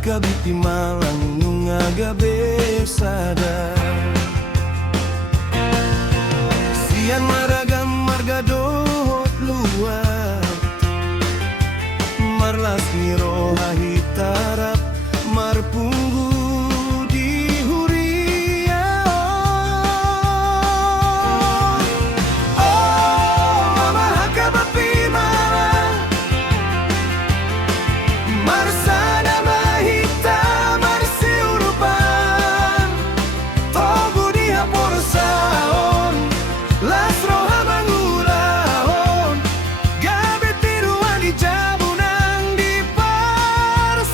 Hakabiti malang nunga gabe sada Sian maragam marga dohot luar Marlas miro hahitarap marpunggu di huria Oh mama hakabapi marang Marsada mahita marsiurupan Togu di haporsaon Las roha mangulahon Gabi tiruan di jabunang di parsoran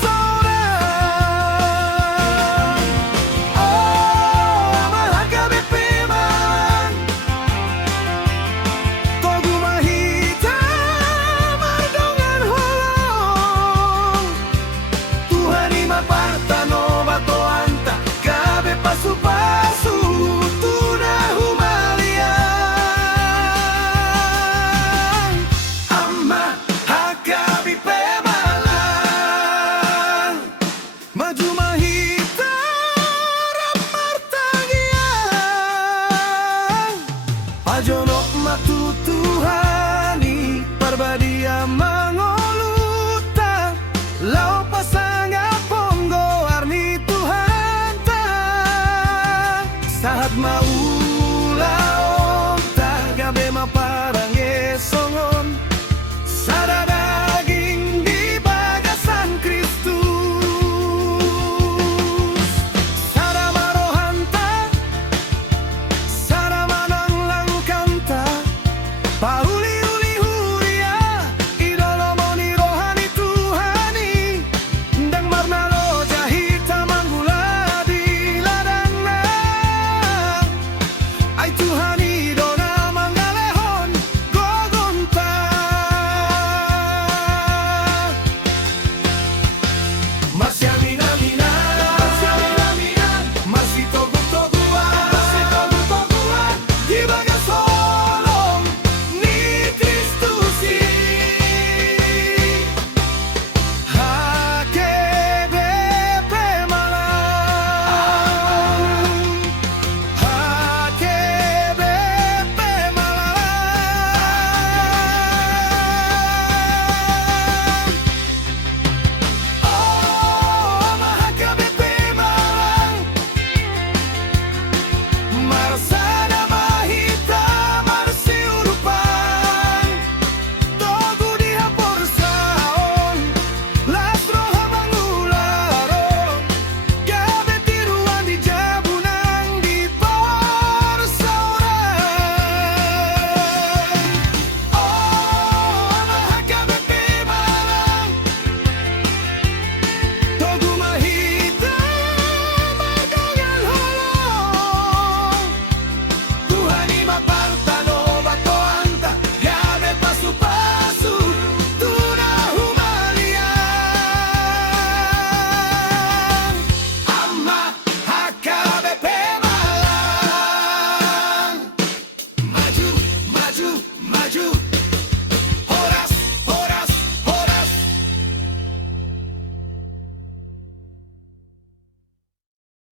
Oh mahakabe piman Togu mahita mardongan holong Tuhan ima partano bato anta Gabe pasu-pasu tuna humalian Amma hakabi pemalang Maju mahita ramar tagian Pajonok matutuhani Parbadia mangoluta Lau pasanga ponggo arni Tuhan ta Saat mau